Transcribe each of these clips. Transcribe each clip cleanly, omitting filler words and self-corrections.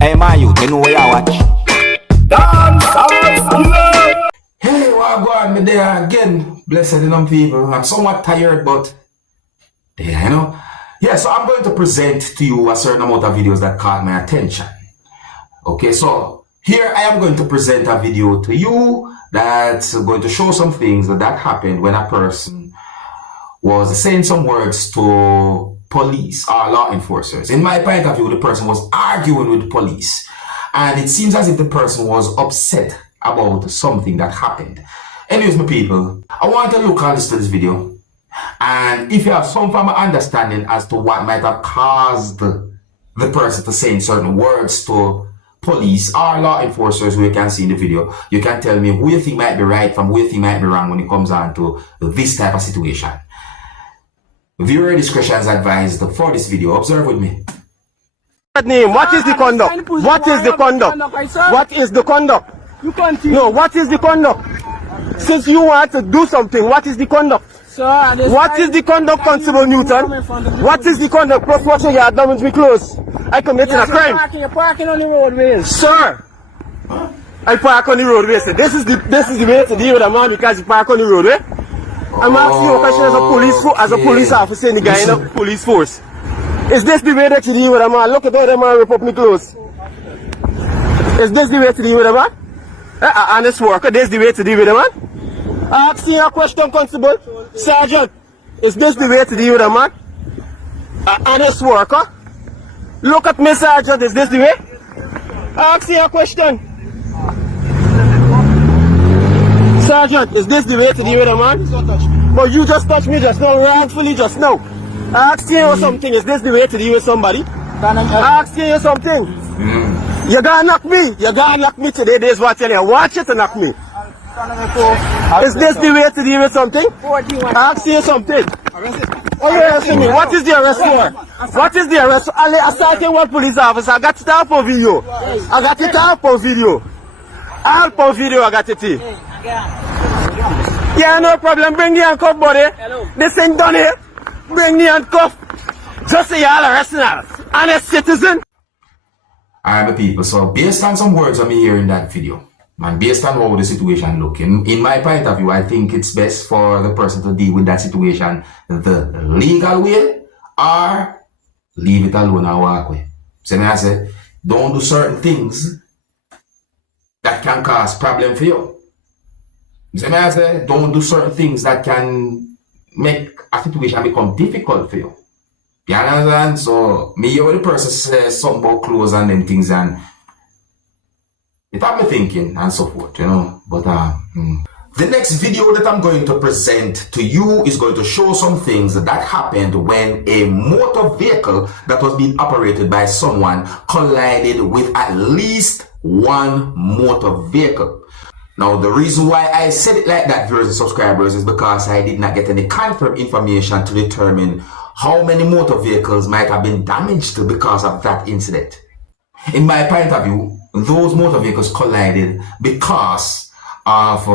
Hey man, you know where you watch? Dancehall skilla. Hey, what go on me there again? Blessed enough people. I'm somewhat tired, but there, you know. Yeah, so I'm going to present to you a certain amount of videos that caught my attention. Okay, so here I am going to present a video to you that's going to show some things that happened when a person was saying some words to police or law enforcers. In my point of view, the person was arguing with the police, and it seems as if the person was upset about something that happened. Anyways, my people, I want to look at this video, and if you have some form of understanding as to what might have caused the person to say certain words to police or law enforcers who you can see in the video, you can tell me who you think might be right from who you think might be wrong when it comes on to this type of situation. Viewer discretion is advised for this video. Observe with me. What is the conduct? What is the conduct? What is the conduct? You continue. No, what is the conduct? Since you want to do something, what is the conduct? Sir, what is the conduct, Constable Newton? What is the conduct? Plus, watch your yard down with me close. I committed a crime. You're parking on the roadways. Sir, I park on the roadway. So this is the way to deal with a man because you park on the roadway. I'm asking you a question as a police officer in the guy in the police force. Is this the way that you deal with a man? Look at how the man rip up me clothes. Is this the way to deal with a man? Honest worker, this is the way to deal with a man? I ask you a question, Constable. Sergeant, is this the way to deal with a man? Honest worker? Look at me, Sergeant, is this the way? I ask you a question. Sergeant, is this the way to deal with a man? But you just touched me just now, wrongfully just now. I asked you something, is this the way to deal with somebody? I asked you something. You're gonna knock me. You're gonna knock me today. This is what I tell you. Watch it and knock me. Is this the way to deal with something? I asked you something. Oh, you're asking me. What is the arrest for? What is the arrest? I started one police officer. I got it out for video. I got it out for video. All for video, I got it here. Yeah, no problem. Bring the handcuff, buddy. This ain't done here. Bring the handcuff. Just say y'all arresting us. Honest citizen. Alright, people, so based on some words I'm hearing in that video, and based on how the situation look, in my point of view, I think it's best for the person to deal with that situation the legal way or leave it alone and walk away. So I say, don't do certain things that can cause problem for you. So I say, don't do certain things that can make a situation become difficult for you. You understand? So, me hear the person says something about clothes and them things, and it had me thinking and so forth, you know. But, the next video that I'm going to present to you is going to show some things that happened when a motor vehicle that was being operated by someone collided with at least one motor vehicle. Now, the reason why I said it like that, viewers and subscribers, is because I did not get any confirmed information to determine how many motor vehicles might have been damaged because of that incident. In my point of view, those motor vehicles collided because of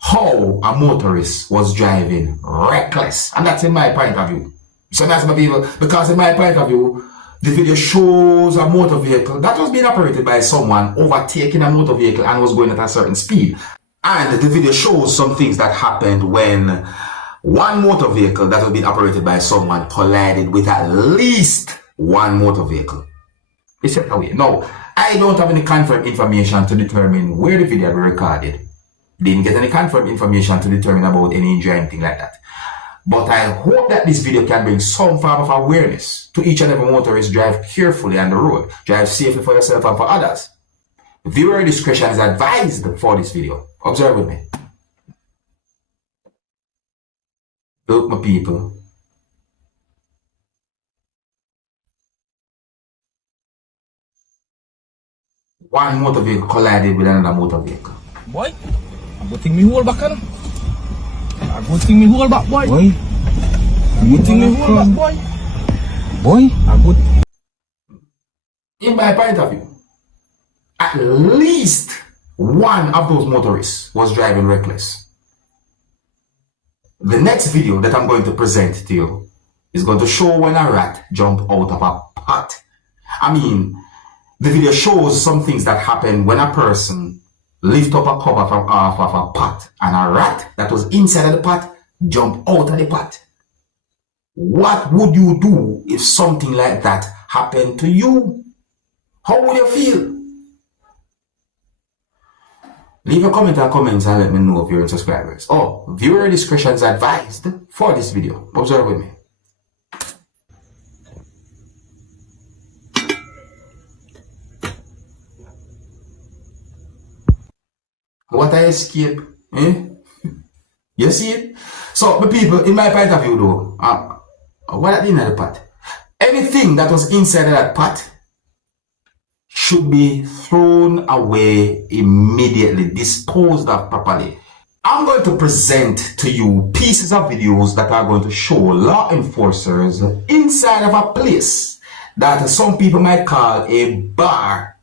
how a motorist was driving reckless. And that's in my point of view. So that's my people, because in my point of view, the video shows a motor vehicle that was being operated by someone overtaking a motor vehicle and was going at a certain speed. And the video shows some things that happened when one motor vehicle that was being operated by someone collided with at least one motor vehicle. It's set away. Now, I don't have any confirmed information to determine where the video was recorded. Didn't get any confirmed information to determine about any injury or anything like that. But I hope that this video can bring some form of awareness to each and every motorist. Drive carefully on the road. Drive safely for yourself and for others. Viewer discretion is advised for this video. Observe with me. Look, my people. One motor vehicle collided with another motor vehicle. Boy, I'm going to take me whole back on. I'm going to take me whole back, boy. Boy. I'm going to take me whole back, boy. Boy. I'm going. In my point of view, at least one of those motorists was driving reckless. The next video that I'm going to present to you is going to show when a rat jumped out of a pot. I mean, The video shows some things that happen when a person lift up a cover from off of a pot and a rat that was inside of the pot jump out of the pot. What would you do if something like that happened to you? How would you feel? Leave a comment or comments and let me know if you're in subscribers. Oh, viewer discretion is advised for this video. Observe with me. What I escape, eh? You see it? So, the people, in my point of view though, what at the end of the pot? Anything that was inside of that pot should be thrown away immediately, disposed of properly. I'm going to present to you pieces of videos that are going to show law enforcers inside of a place that some people might call a bar.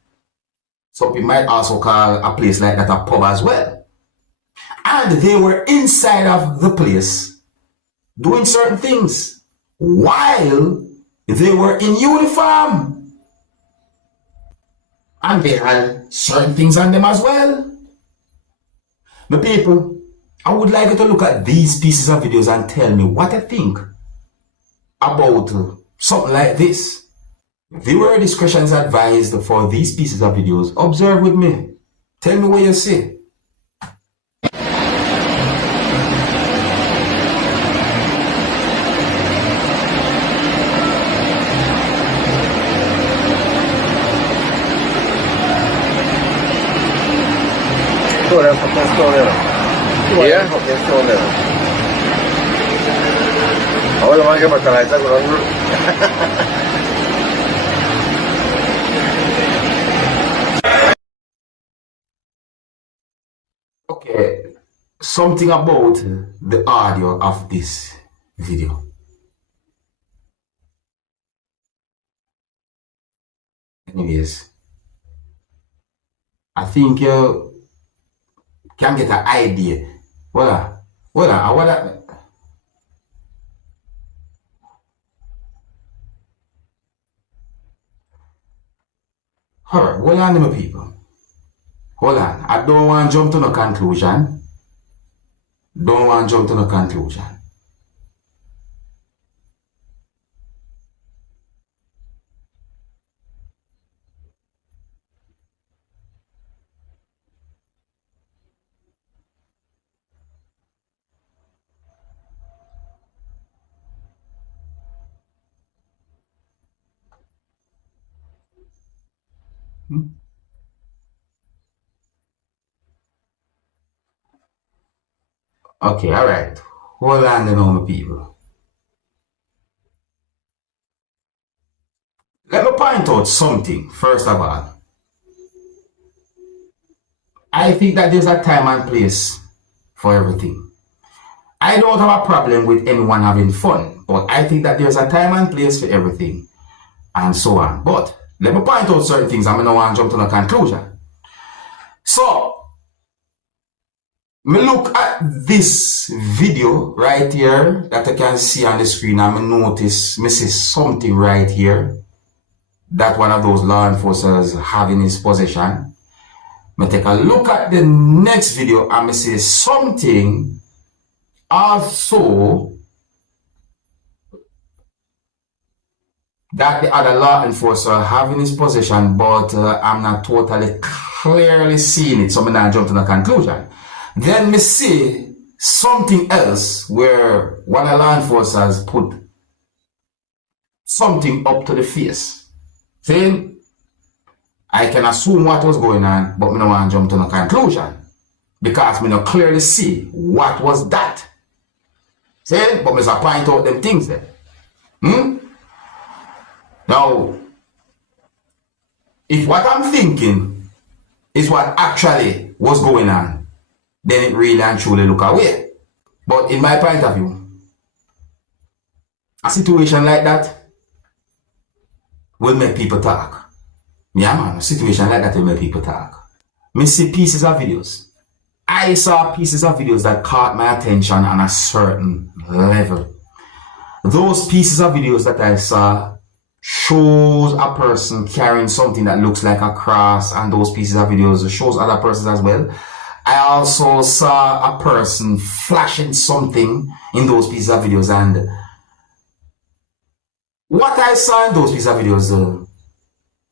Some people might also call a place like that a pub as well. And they were inside of the place doing certain things while they were in uniform. And they had certain things on them as well. The people, I would like you to look at these pieces of videos and tell me what you think about something like this. Viewer discretion is advised for these pieces of videos. Observe with me. Tell me what you see. Yeah? Ahora van a para canalizar con Okay, something about the audio of this video. Anyways, I think you can get an idea. Voila. Alright, hold on, my people. Hold on. I don't want to jump to no conclusion. Okay, alright. Hold on then, my people. Let me point out something, first of all. I think that there's a time and place for everything. I don't have a problem with anyone having fun, but I think that there's a time and place for everything, and so on. But let me point out certain things. I'm gonna want to jump to a conclusion. So, me look at this video right here that I can see on the screen, and me see something right here that one of those law enforcers have in his possession. Me take a look at the next video and me see something also that the other law enforcer have in his possession, but I'm not totally clearly seeing it, so I'm not jump to the conclusion. Then me see something else where one of the law enforcers put something up to the face. See, I can assume what was going on, but me don't want to jump to the conclusion because me not clearly see what was that. See, but me just point out them things there. Now, if what I'm thinking is what actually was going on, then it really and truly look away. But in my point of view, a situation like that will make people talk. Yeah man, a situation like that will make people talk. Me see pieces of videos. I saw pieces of videos that caught my attention on a certain level. Those pieces of videos that I saw shows a person carrying something that looks like a cross, and those pieces of videos shows other persons as well. I also saw a person flashing something in those pieces of videos, and what I saw in those pieces of videos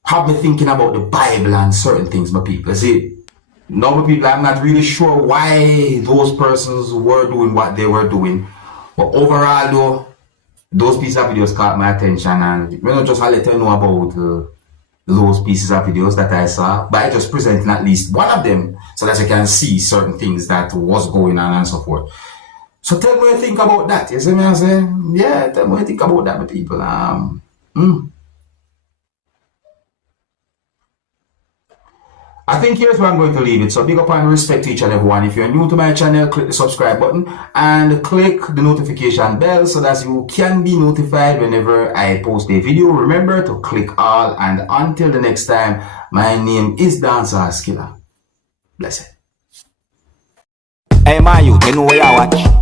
have me thinking about the Bible and certain things, my people. See, now my people, I'm not really sure why those persons were doing what they were doing, but overall though, those pieces of videos caught my attention, and you know, just I'll let you know about those pieces of videos that I saw, but I just presenting at least one of them so that you can see certain things that was going on and so forth. So tell me what you think about that. You see me? I say, yeah, tell me what you think about that, my people. I think here's where I'm going to leave it. So big up and respect to each and everyone. If you're new to my channel, click the subscribe button and click the notification bell so that you can be notified whenever I post a video. Remember to click all, and until the next time, my name is Dancehall Skilla. Bless it. Hey, my youth, you know where I watch.